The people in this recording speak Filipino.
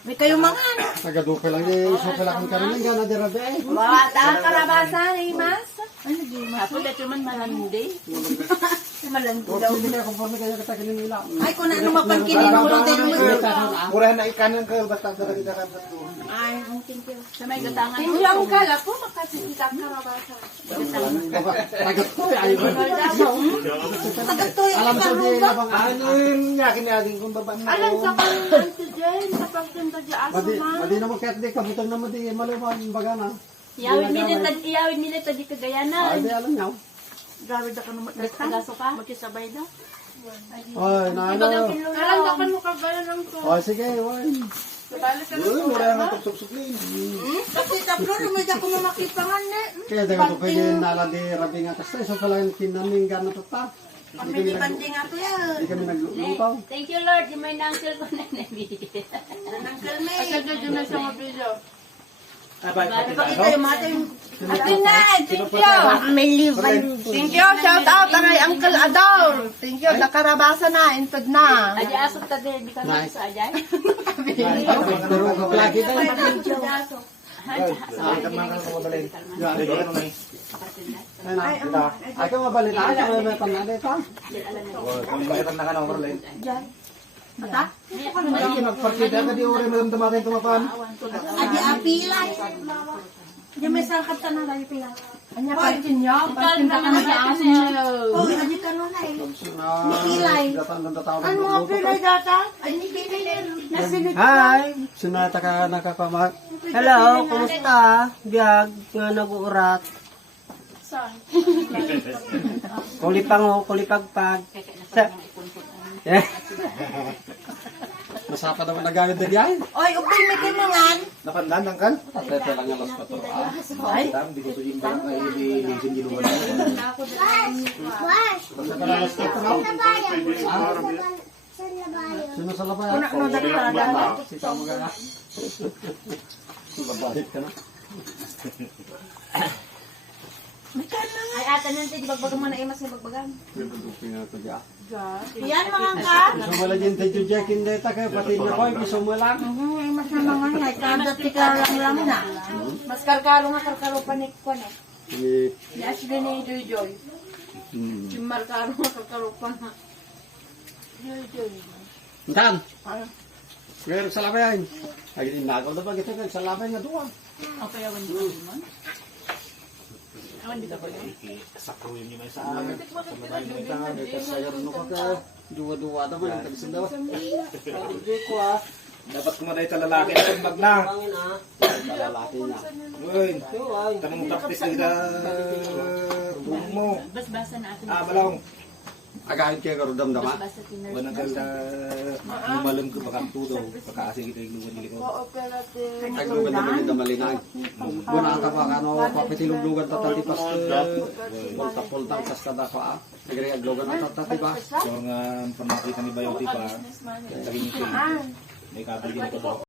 May kayo mga ano. Nagadupe lang eh. Supe lang kami ng gana di rabi eh. Bata karabasan eh, mas. Ay, nag-imas. Ako dito man malandi. Malandi daw. hindi na conforme kayo katakinin nila. Ay, kung ano mapangkinin mo lang tayo mo. Murahan na ikanan ka, basta ka kita ka Ay, thank you. Sa may gatangan. Hindi ang kala po makasisikap karabasan. Tagat ko eh. Ko. Tagatoy Alam ang ko di karuba. labang Ano yung yakin natin kung baba na Alam sa kanang Jen, sa pagpunta di asa Madi, man. madi na mo kahit di kabutang na madi maluman baga na. Iyawid minit, iyawid minit, di Ay, kagayanan. di alam niyo. Da ka naman. Agaso ka? Makisabay na. Oy, na Iba daw ano. pinulong. Alam da ka mo kagaya ng to. O, sige, oy. Balik ka na Uy, murahan na tuksok-suklin. Kasi taplo, lumay ako mamakipangan na. Kaya daga to pwede nala di rabi nga tas so pala yung kinaming gana to ta. Hindi Kami kami di nag banding ako yan. hindi kami naglulupaw. Thank you Lord, di may nangsil ko na. Kasi dyan na mga video. Ah, ba, Pakita yung mata yung... Ate na, thank you. Family Thank you, shout out kay Uncle Ador. Thank you, nakarabasa na, intod na. Aja asok ta din, di ka na sa ajay. Kaplagi tayo. Ano eh. Oh. Adi apilay. Yung may ka na kayo pila. Anya pa rin nyo, pagkinta ka na sa aso nyo. Oh, adi ka na na eh. Pilay. Datang ng tawag. Ano mga pilay data? Hi. Sinata ka nakakama. Hello, kumusta? Biyag, nga nag-uurat. Kulipang o, kulipagpag. Sa- Masapa naman nagayod din yan. Oy, upay may timangan. Napandan lang kan? Tapete lang yung mas pato. ah. Ay, Dam, di ko to yung barang ay di lisin giluman mo. Sino sa labay? una no dati talaga. Sita mo ka na. Babalik ka na. Ay ata nanti di bagbagan mo na imas ni bagbagan. Yan mga ka. Gusto mo lang yung tayo Jack hindi ta kayo. Pati na ko, gusto mo lang. Mhm, mas na mga nga. Kada tika lang lang na. Mas karkaro nga karkaro pa ni Kwan eh. Ni- Ni Ashley ni Joy Joy. Hmm. Yung markaro nga karkaro pa na. Joy Joy. Dan, Ano? meron sa labay. Ay, inagaw na ba kita kag sa labay nga duwa. Okay, awan di ba di ba ko Sakro yun yung may sa akin. Sayar no ka ka. Duwa-duwa naman ang tagsindaw. Hindi ko ah. Dapat kumaday ta lalaki na pag na. Ah. Lalaki niya. Uy, tanong practice na kita. Buong mo. Bas-basa na ato. Ah, balong. Agahin kayo. Bas-basa tinner. Wala ka na lumalam ko baka tudo. Pagkaasing kita yung luwan nila ko. Taglugan naman yung damalinay. Muna ang taba ka no, papitiluglugan ta tati pas pulta-pultang kas kada pa. Nagre aglugan ang tati ba. So nga pamakita ni Bayoti pa. Lagi niyo May kabel din ito daw.